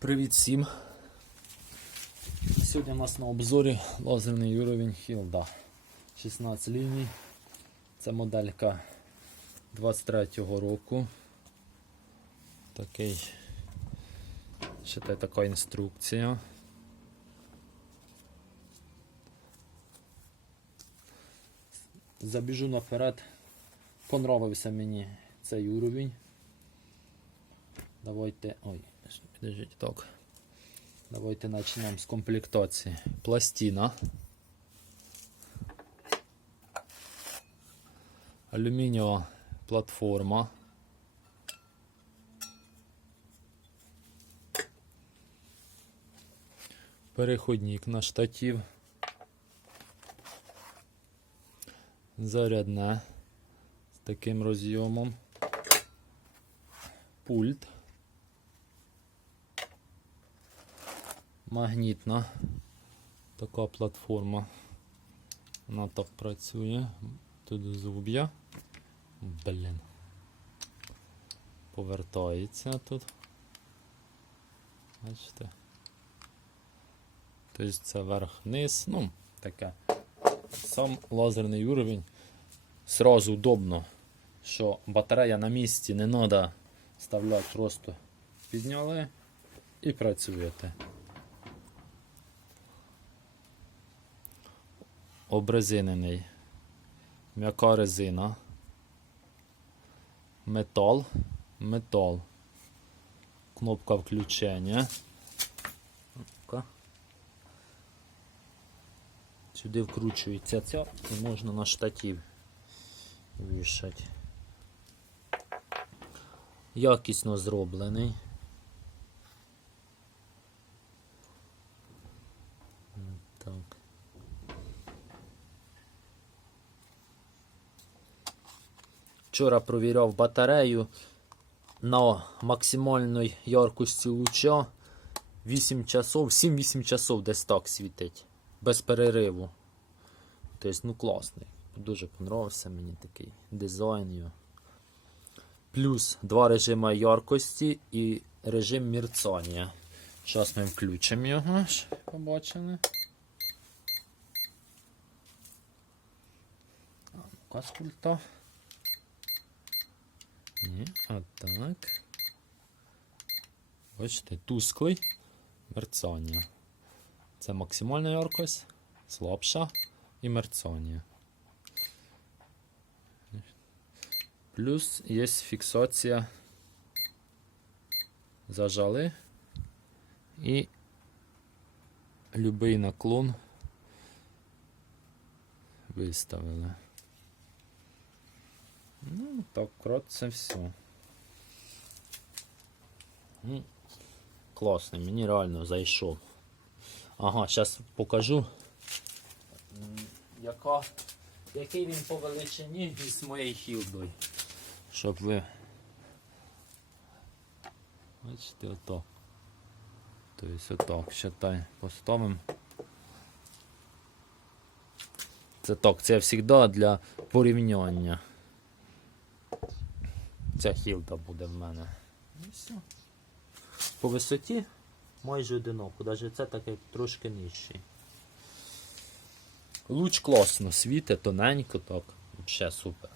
Привіт всім! Сьогодні у нас на обзорі лазерний уровень Hilda 16 ліній. Це моделька 23-го року. Такий ще та така інструкція. Забіжу наперед. Понравився мені цей уровень. Давайте. Ой, підождіть, так. Давайте почнемо з комплектації. Пластина. Алюмінієва платформа. Переходник на штатив. Зарядне з таким розйомом. Пульт. Магнітна така платформа. Вона так працює. Тут зуб'я. Блін. Повертається тут. Бачите? Тобто це верх-вниз. Ну, таке. Сам лазерний уровень. Сразу удобно, що батарея на місці не треба вставляти, просто підняли і працюєте. Обрезинений, м'яка резина, метал, метал, кнопка включення. Сюди вкручується ця і можна на штатив вішати. Якісно зроблений. Так. Вчора провіряв батарею на максимальній яркості луча 8 часов, 7-8 часов десь так світить. Без перериву. Тобто, ну класний. Дуже понравився мені такий дизайн. Плюс два режими яркості і режим мерцання. Зараз ми включимо його, щоб побачили. А, ну-ка. Ні, а так. Бачите, тусклий мерцання. Це максимальна яркость, слабша і мерцання. Плюс є фіксація. Зажали і любий наклон виставили. Ну, так, вкратце все. Класний, мені реально зайшов. Ага, зараз покажу, яка, який він по величині із моєю хілдою. Щоб ви. Бачите, ото. Тобто отак, считай, поставимо. Це так, це завжди для порівняння. Ця хілда буде в мене. І все. По висоті майже одиноко, навіть це таке трошки нижчий. Луч класно світить, тоненько так. Взагалі супер.